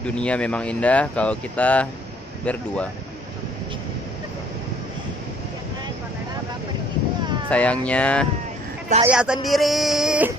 dunia memang indah kalau kita berdua. Sayangnya saya sendiri.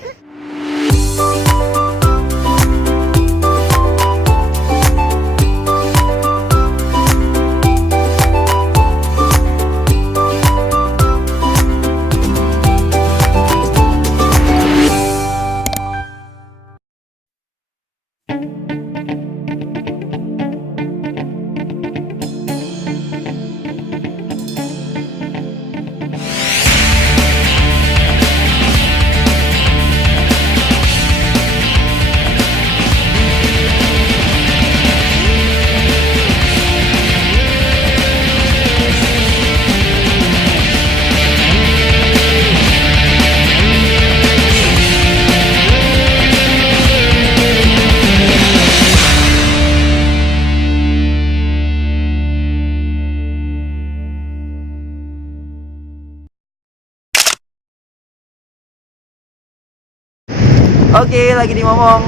Oke, lagi di ngomong.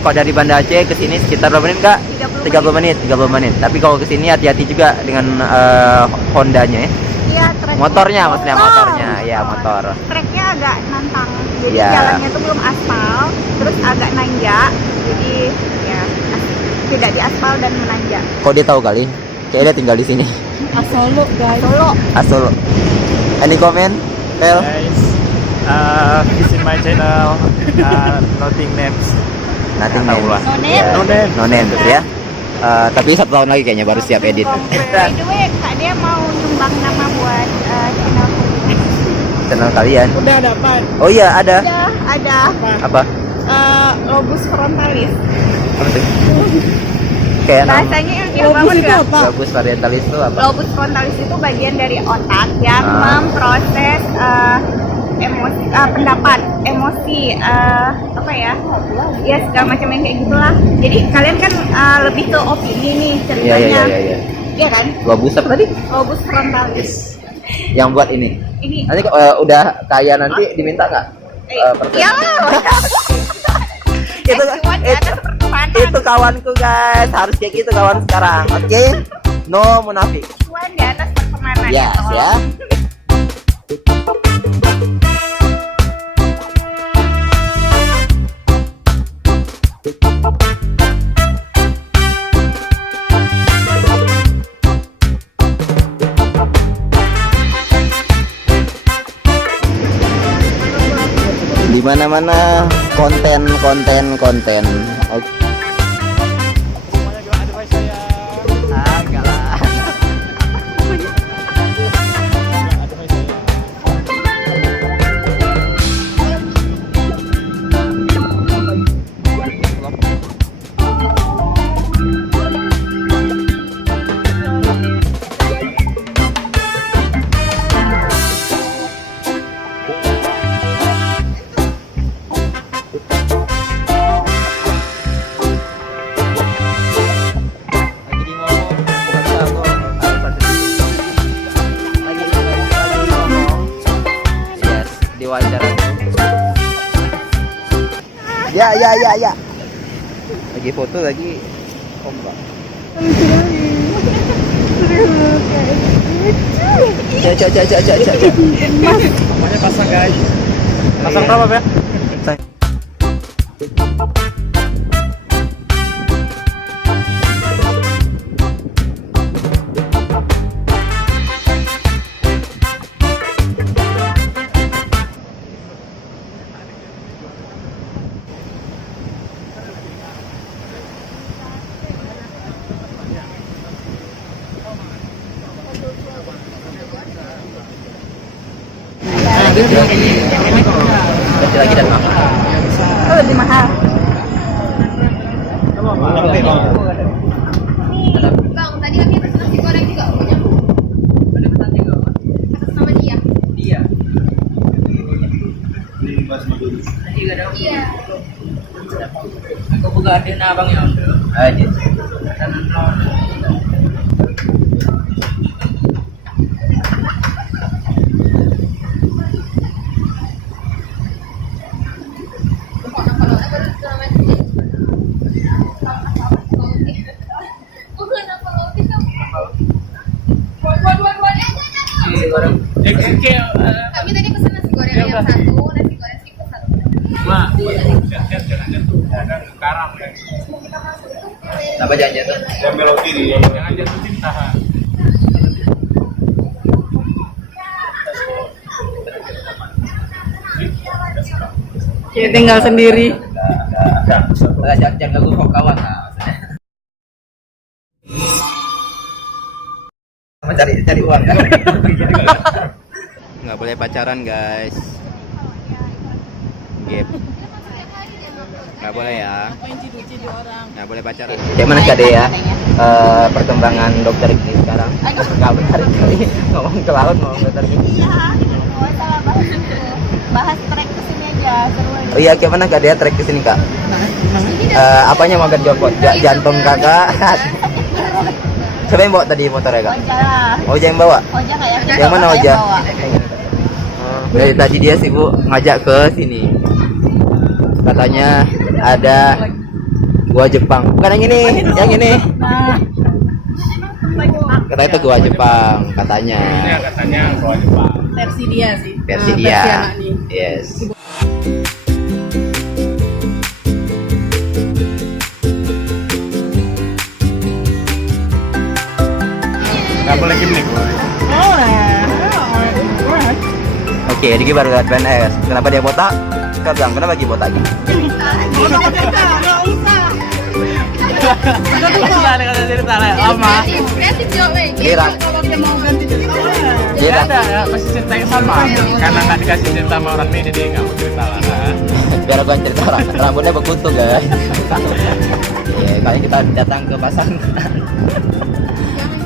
Kok dari Banda Aceh ke sini sekitar berapa menit, Kak? 30 menit. 30 menit. Tapi kalau ke sini hati-hati juga dengan Hondanya ya. Iya, trek Motornya maksudnya, motornya. Ya, motor. Treknya agak nantang. Jadi Ya. jalannya tuh belum aspal, terus agak nanjak. Jadi ya tidak di aspal dan menanjak. Kok dia tahu kali? Kayaknya dia tinggal di sini. Solo, guys. Solo. Asal. Any comment? Tel? Guys, visit my channel. Nothing names. Nothing Nggak tahu name. lah. No name. Ya. No name. No name betul ya. Tapi 1 tahun lagi kayaknya baru siap edit. By the way, Kak dia mau nyumbang nama buat channel Channel kalian. Udah dapat. Oh iya, ada. ada Apa? lobus frontalis. Apa tuh? Kayak nama. Bahasanya ilmu banget gak? Bagus varietalis itu apa? Lobus frontalis itu bagian dari otak yang memproses emosi, pendapat, emosi, apa ya? Ya segala macam yang kayak gitulah. Jadi kalian kan lebih ke opini nih ceritanya. Iya. Iya kan? Lobus apa tadi? Lobus frontalis. Yang buat ini. Ini Nanti udah kaya nanti diminta nggak? Persen? iya. Itu Itu itu kawanku guys, harus kayak gitu kawan sekarang. Oke? No munafik. Cuan di atas pertemanan. Yes ya. Di mana-mana konten. Oke. Semuanya juga advice saya. Enggak lah. Advice saya. Ya. Lagi foto lagi ombak. Cak. Semuanya pasang guys. Pasang berapa ya? Ganti lagi dan mahal. Oh, lebih mahal. Bang, tadi kami pesan nasi goreng juga punya. Ada pesan juga, Pak. Atas nama dia. Iya. Iya. Aku buka hati abang ya. Aja. Kami tadi pesan nasi goreng ayam satu, nasi goreng seafood satu. Apa janji tuh? Yang belok kiri, jangan jatuh cinta. Kayak tinggal sendiri. Jangan ganggu kok kawan lah maksudnya. Sama cari uang kan? Nggak boleh pacaran guys. Gap. Nggak boleh ya. Nggak boleh pacaran. Kayak mana Kak Dea? Perkembangan dokter ini sekarang? Nggak benar ini. Ngomong ke laut ngomong dokter ini. Iya, nggak usah bahas itu. Bahas trek kesini aja, seru aja. Oh iya, kayak mana Kak Dea trek ke sini Kak? Apanya mau ganti jopot? Jantung Kakak. Siapa yang bawa tadi motornya Kak? Oja lah. Oja yang bawa? Oja kayak Yang mana Oja? Dari tadi dia sibuk ngajak ke sini. Katanya ada gua Jepang. Bukan yang ini, yang ini. Katanya itu gua Jepang, katanya. Ini katanya gua Jepang. Versi dia sih. Versi Nah, dia. anak nih. Yes. Nggak boleh gimmick, boy. Oh, ya. Oke, Diki baru lihat PNS. Kenapa dia botak? Kak bilang, kenapa lagi botaknya? cerita lah, lama. Kreatif jawabnya. Dia rak- Kalau dia mau ganti cerita, dia rak- ya, masih cerita yang sama. Karena nggak dikasih cerita sama orang ini, dia nggak mau cerita lah. biar aku yang cerita rambutnya berkutu guys. Ya, kali kita datang ke pasar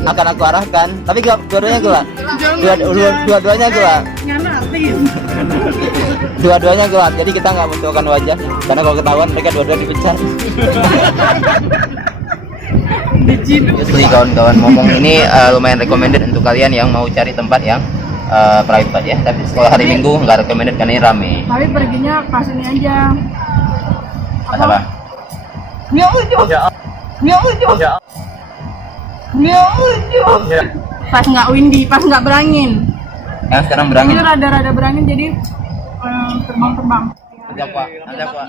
akan aku arahkan, tapi dua-duanya gua, dua-duanya gua, nganatin. dua-duanya gua. Jadi kita nggak membutuhkan wajah, karena kalau ketahuan mereka dua-dua dipecat. Jadi kawan-kawan ngomong ini lumayan recommended untuk kalian yang mau cari tempat yang private ya. Tapi kalau hari Minggu nggak recommended karena ini rame. Tapi perginya pas ini aja. Apa? Ya udah. Ya udah. Ya udah. Pas nggak windy, pas nggak berangin. Yang sekarang Ini berangin. rada-rada berangin jadi terbang-terbang. Nanti aku.